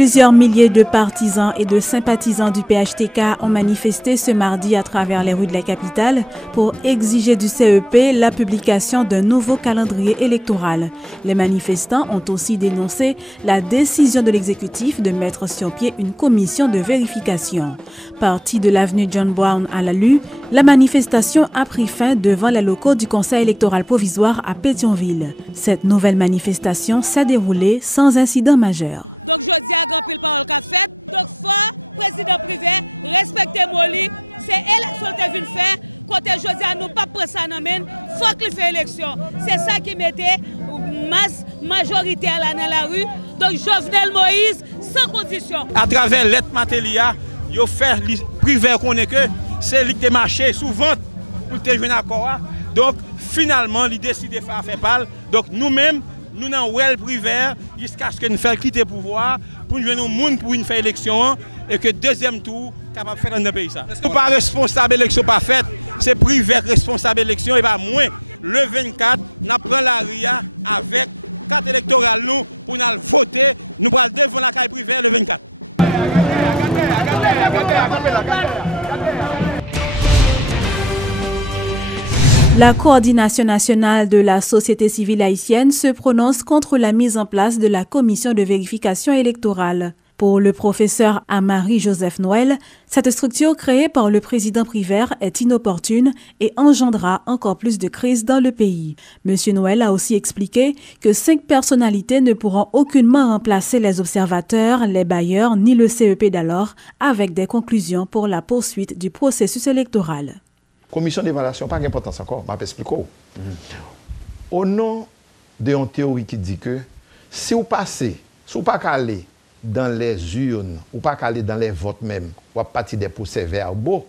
Plusieurs milliers de partisans et de sympathisants du PHTK ont manifesté ce mardi à travers les rues de la capitale pour exiger du CEP la publication d'un nouveau calendrier électoral. Les manifestants ont aussi dénoncé la décision de l'exécutif de mettre sur pied une commission de vérification. Partie de l'avenue John Brown à la Lue, la manifestation a pris fin devant les locaux du Conseil électoral provisoire à Pétionville. Cette nouvelle manifestation s'est déroulée sans incident majeur. Donc je dis à grand pile parole qu'a fait. Donc faut président privé respecter Moli, c'est élection que vient faire. Côté je dis à nous pas prendre ça dans main, faut qu'il fait élection. C'est ça qui mettait masse majorité là dans la rue. Donc Jovenel Moïse sans condition. À travers lettre Matelia, yo fait privé connaît que c'est lui qui a marché souvent pour te joindre accord. Donc finalement, il décide de faire parler. Donc nous-mêmes nous n'avons pas privé jusqu'à ce que nous fassions quitter le pouvoir pour nous jouer monde pour une faire élection et que deuxième tour capable de faire dans le pays. Ce n'est pas responsable élection pas faite, c'est privé responsable élection et pas moins. Le 24, nous prenons la RIA avec carte électorale nous pour nous voter, nous allons devant la caille privée le 24. La coordination nationale de la société civile haïtienne se prononce contre la mise en place de la commission de vérification électorale. Pour le professeur Amari-Joseph Noël, cette structure créée par le président Privert est inopportune et engendrera encore plus de crises dans le pays. M. Noël a aussi expliqué que 5 personnalités ne pourront aucunement remplacer les observateurs, les bailleurs ni le CEP d'alors, avec des conclusions pour la poursuite du processus électoral. Commission d'évaluation, pas d'importance encore, je vais expliquer. Au nom d'une théorie qui dit que si vous passez, si vous ne pas aller dans les urnes, ou pas aller dans les votes même, ou à partir des procès-verbaux,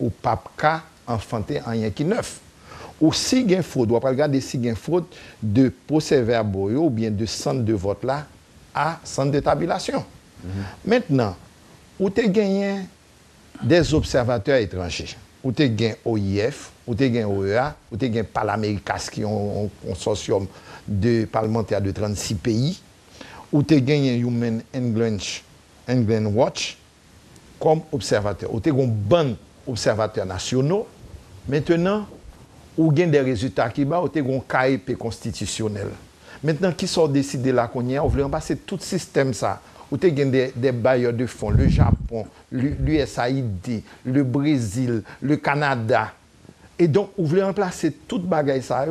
ou pas qu'à enfanter rien qui neuf. Ou si il y a fraude, ou pas regarder si il y a fraude de procès-verbaux ou bien de centre de vote là à centre de tabulation. Maintenant, où tu gagné des observateurs étrangers. Ou tu as OIF, ou tu as OEA, ou tu as Palaméricas qui ont un consortium de parlementaires de 36 pays, ou tu as Human England Watch comme observateur, ou tu as un bon observateur nationaux. Maintenant, ou tu as des résultats qui sont, ou tu as un KEP constitutionnel. Maintenant, qui sont décidés là qu'on y a, on veut passer tout le système ça. Où tu as des bailleurs de fonds, le Japon, l'USAID, le Brésil, le Canada. Et donc, vous voulez remplacer toute bagaille ça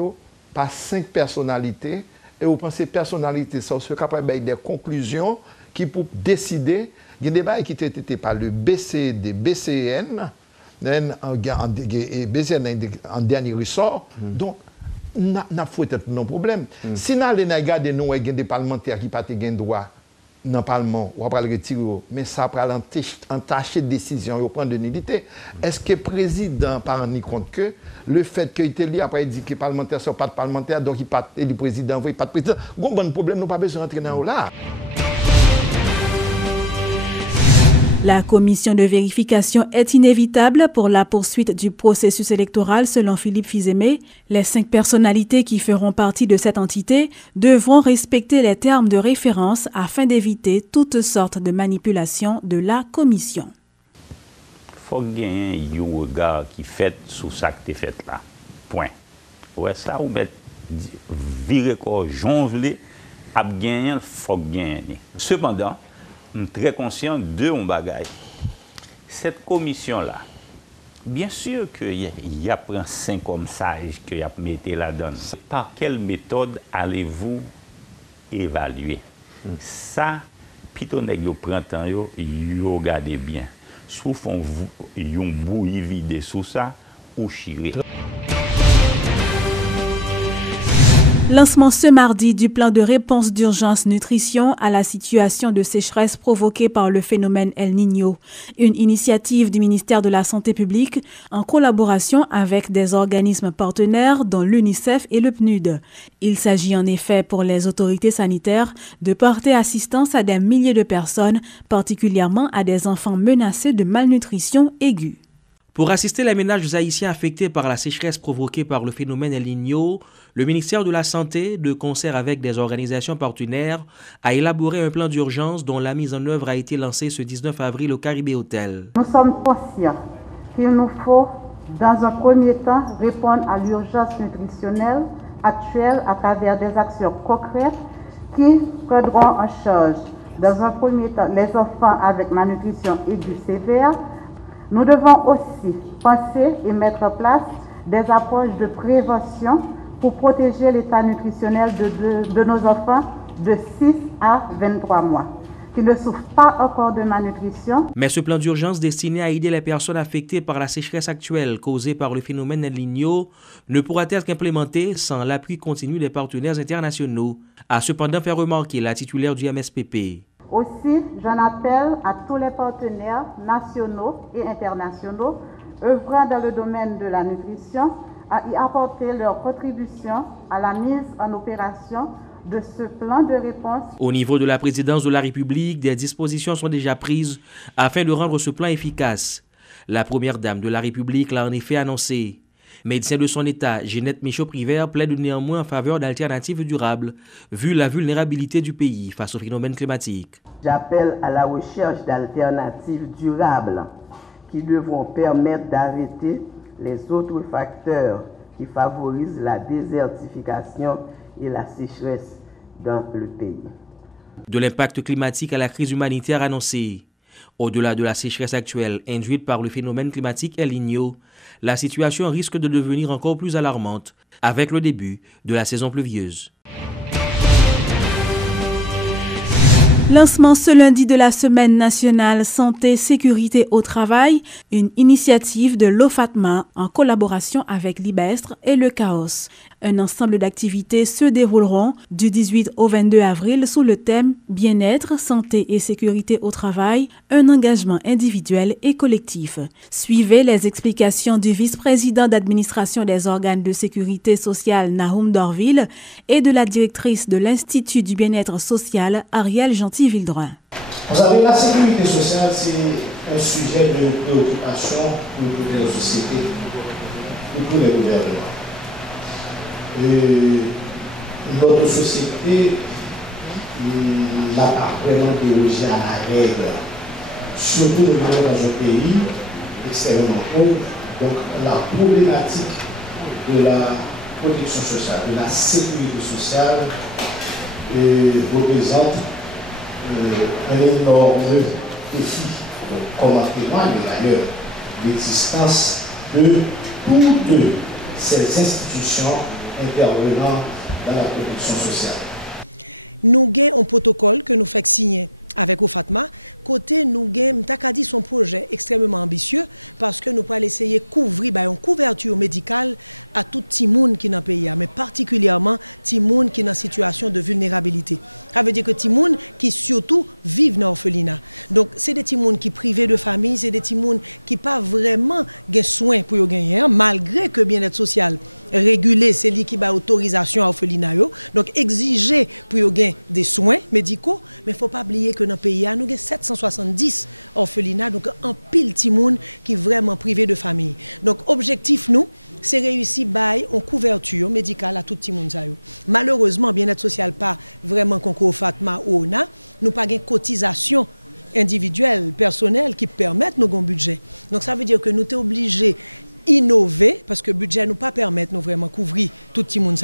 par 5 personnalités. Et vous pensez que personnalités sont capables de des conclusions qui pour décider. Il y a des bails qui ont été par le BCD, BCN, BCN en dernier ressort. Donc, n'a pas de problème. Si nous allons regarder des parlementaires qui n'ont pas de droit, dans le Parlement, on va le retirer, mais ça va entacher de décision, on prend de nullité. Est-ce que le président ne prend ni compte que le fait qu'il était lié, après il dit que les parlementaires ne sont pas de parlementaires, donc il n'est pas de président, il n'est pas de président. Il y a un bon problème, nous n'avons pas besoin d'entrer dans là. La commission de vérification est inévitable pour la poursuite du processus électoral selon Philippe Fizemé. Les 5 personnalités qui feront partie de cette entité devront respecter les termes de référence afin d'éviter toutes sortes de manipulations de la commission. Il faut gagner un regard qui fait sur ça que tu fait là. Point. Ouais, ça, ou mettre virer quoi, jonfler, à gagner, il faut gagner. Cependant, je suis très conscient de mon bagage. Cette commission-là, bien sûr qu'il y a pris 5 comme sages que y a mis là-dedans. Par quelle méthode allez-vous évaluer? Ça, pitonèg yo printemps yo regardez bien. Sous fond yon bouillie vide sous ça ou chiré. Lancement ce mardi du plan de réponse d'urgence nutrition à la situation de sécheresse provoquée par le phénomène El Niño, une initiative du ministère de la Santé publique en collaboration avec des organismes partenaires dont l'UNICEF et le PNUD. Il s'agit en effet pour les autorités sanitaires de porter assistance à des milliers de personnes, particulièrement à des enfants menacés de malnutrition aiguë. Pour assister les ménages haïtiens affectés par la sécheresse provoquée par le phénomène El Niño, le ministère de la Santé, de concert avec des organisations partenaires, a élaboré un plan d'urgence dont la mise en œuvre a été lancée ce 19 avril au Caribé Hotel. Nous sommes conscients qu'il nous faut, dans un premier temps, répondre à l'urgence nutritionnelle actuelle à travers des actions concrètes qui prendront en charge, dans un premier temps, les enfants avec malnutrition aiguë sévère. Nous devons aussi penser et mettre en place des approches de prévention pour protéger l'état nutritionnel de nos enfants de 6 à 23 mois, qui ne souffrent pas encore de malnutrition. Mais ce plan d'urgence destiné à aider les personnes affectées par la sécheresse actuelle causée par le phénomène El Niño ne pourra être implémenté sans l'appui continu des partenaires internationaux, a cependant fait remarquer la titulaire du MSPP. Aussi, j'en appelle à tous les partenaires nationaux et internationaux œuvrant dans le domaine de la nutrition à y apporter leur contribution à la mise en opération de ce plan de réponse. Au niveau de la présidence de la République, des dispositions sont déjà prises afin de rendre ce plan efficace. La première dame de la République l'a en effet annoncé. Médecin de son État, Ginette Michaud-Privert plaide néanmoins en faveur d'alternatives durables, vu la vulnérabilité du pays face au phénomène climatique. J'appelle à la recherche d'alternatives durables qui devront permettre d'arrêter les autres facteurs qui favorisent la désertification et la sécheresse dans le pays. De l'impact climatique à la crise humanitaire annoncée. Au-delà de la sécheresse actuelle induite par le phénomène climatique El Niño, la situation risque de devenir encore plus alarmante avec le début de la saison pluvieuse. Lancement ce lundi de la Semaine nationale santé-sécurité au travail, une initiative de l'OFATMA en collaboration avec l'IBESTRE et le CAOS. Un ensemble d'activités se dérouleront du 18 au 22 avril sous le thème Bien-être, santé et sécurité au travail, un engagement individuel et collectif. Suivez les explications du vice-président d'administration des organes de sécurité sociale Nahoum Dorville et de la directrice de l'Institut du bien-être social Ariel Gentil-Vildrin. Vous savez, la sécurité sociale, c'est un sujet de préoccupation pour toutes les sociétés, pour tous les gouvernements. Notre société n'a pas vraiment dérogé à la règle, surtout nous vivons dans un pays extrêmement pauvre. Donc la problématique de la protection sociale, de la sécurité sociale représente un énorme défi, comme en témoigne d'ailleurs l'existence de toutes ces institutions intervenant dans la protection sociale. Nous avons un protocole que nous faisons signer avec OFATMA. Côté nous avons son projet extrêmement ambitieux parce que nous pouvons essayer de couvrir une couverture médicale à tout le monde qui est dans le pays, mais particulièrement tout le monde qui est dans une situation de vulnérabilité. Ça veut dire que tout le monde qui surtout vivent dans l'orphelinat. Donc c'est des petits monde qui privés de famille, c'est des petits monde qui pas vraiment de soins pour gagner, malgré que bien-être social régulé, c'est lui qui a autorisation à l'orphelinat. Donc exiger pour gagner des soins médicaux, mais il ne faut pas oublier que dans le pays, nous avons 770 orphelinats, donc un pile de monde qui est vraiment privé de famille. Donc objectif nous, c'est réussir by en couverture médicale à tout le monde. Malheureusement, bien-être social pas vraiment concours FATMA ou ONA, nous pas de cotisation individuelle, personnelle qui permettent nos budget. Donc ça veut dire que nous sommes obligés innover, parce que le budget ne nous pas permettre de vraiment couvrir tout le monde.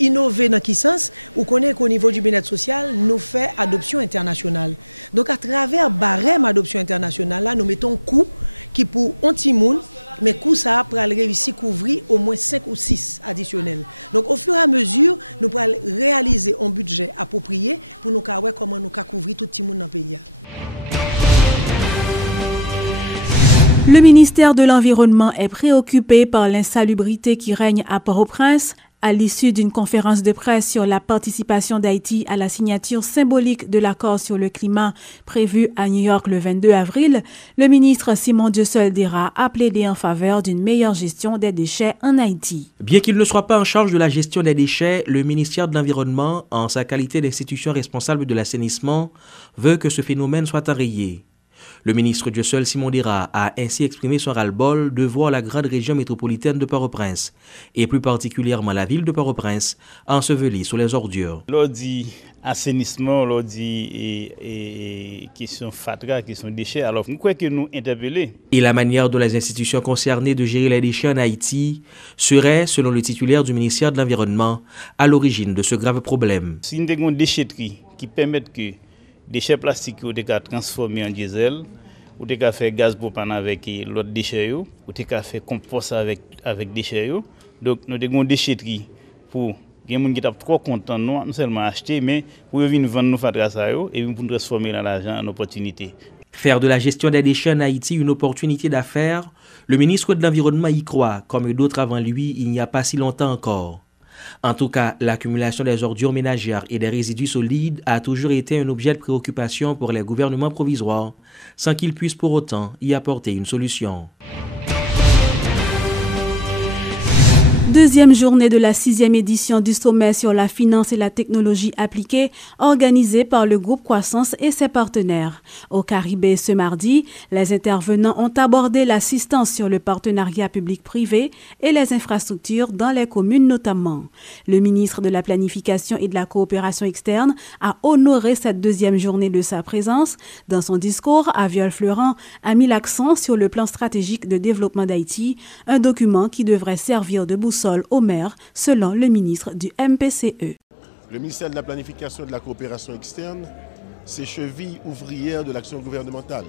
Innover dans quel sens? Ou connaît qu'au niveau du bien-être social, nous faisons adoption internationale. Donc à travers barème adoption internationale, là, nous mettons un coût qui pour un petit monde, mais coût ça pour réussir à couvrir au moins 5 ou 6 additionnels. Donc au fur et à mesure, nous pourrons réaliser un budget approprié pour nous voir comment nous couvrir tout le monde dans le pays. Le ministère de l'Environnement est préoccupé par l'insalubrité qui règne à Port-au-Prince. À l'issue d'une conférence de presse sur la participation d'Haïti à la signature symbolique de l'accord sur le climat prévu à New York le 22 avril, le ministre Simon Diossol-Dera a plaidé en faveur d'une meilleure gestion des déchets en Haïti. Bien qu'il ne soit pas en charge de la gestion des déchets, le ministère de l'Environnement, en sa qualité d'institution responsable de l'assainissement, veut que ce phénomène soit enrayé. Le ministre Dieuseul Simon Dera a ainsi exprimé son ras-le-bol de voir la grande région métropolitaine de Port-au-Prince, et plus particulièrement la ville de Port-au-Prince, ensevelie sous les ordures. L'on dit assainissement, l'on dit question fatra, question déchets, alors nous croyons que nous interpeller. Et la manière dont les institutions concernées de gérer les déchets en Haïti serait, selon le titulaire du ministère de l'Environnement, à l'origine de ce grave problème. Si nous avons une déchetterie qui permet que déchets plastiques ou des cas transformés en diesel, ou des cas faire gaz propane avec l'autre déchets, ou des cas faire compost avec déchets. Donc nous avons une déchetterie pour les gens qui sont trop contents non seulement acheter, mais pour venir vendre nos fatras et pour transformer l'argent en opportunité. Faire de la gestion des déchets en Haïti une opportunité d'affaires, le ministre de l'Environnement y croit, comme d'autres avant lui il n'y a pas si longtemps encore. En tout cas, l'accumulation des ordures ménagères et des résidus solides a toujours été un objet de préoccupation pour les gouvernements provisoires, sans qu'ils puissent pour autant y apporter une solution. Deuxième journée de la 6e édition du sommet sur la finance et la technologie appliquée, organisée par le groupe Croissance et ses partenaires. Au Caribé ce mardi, les intervenants ont abordé l'assistance sur le partenariat public-privé et les infrastructures dans les communes notamment. Le ministre de la Planification et de la Coopération externe a honoré cette deuxième journée de sa présence. Dans son discours, Aviol-Fleuran a mis l'accent sur le plan stratégique de développement d'Haïti, un document qui devrait servir de boussole au maire, selon le ministre du MPCE. Le ministère de la Planification et de la Coopération externe, c'est cheville ouvrière de l'action gouvernementale.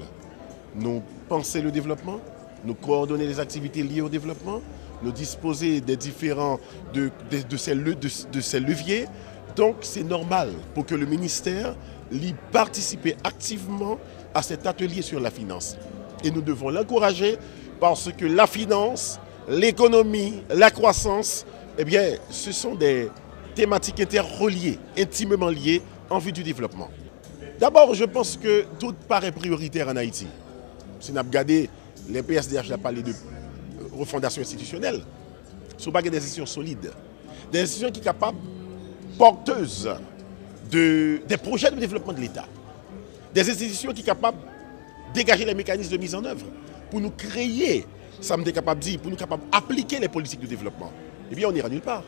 Nous penser le développement, nous coordonner les activités liées au développement, nous disposer des différents de ces leviers. Donc c'est normal pour que le ministère y participe activement à cet atelier sur la finance. Et nous devons l'encourager parce que la finance, l'économie, la croissance, eh bien, ce sont des thématiques interreliées, intimement liées en vue du développement. D'abord, je pense que tout paraît prioritaire en Haïti. Si nous avons regardé, les PSDH a parlé de refondation institutionnelle. Ce sont pas des institutions solides, des institutions qui sont capables, porteuses des projets de développement de l'État, des institutions qui sont capables de dégager les mécanismes de mise en œuvre pour nous créer, ça me est capable de dire, pour nous capables d'appliquer les politiques de développement. Eh bien, on n'ira nulle part.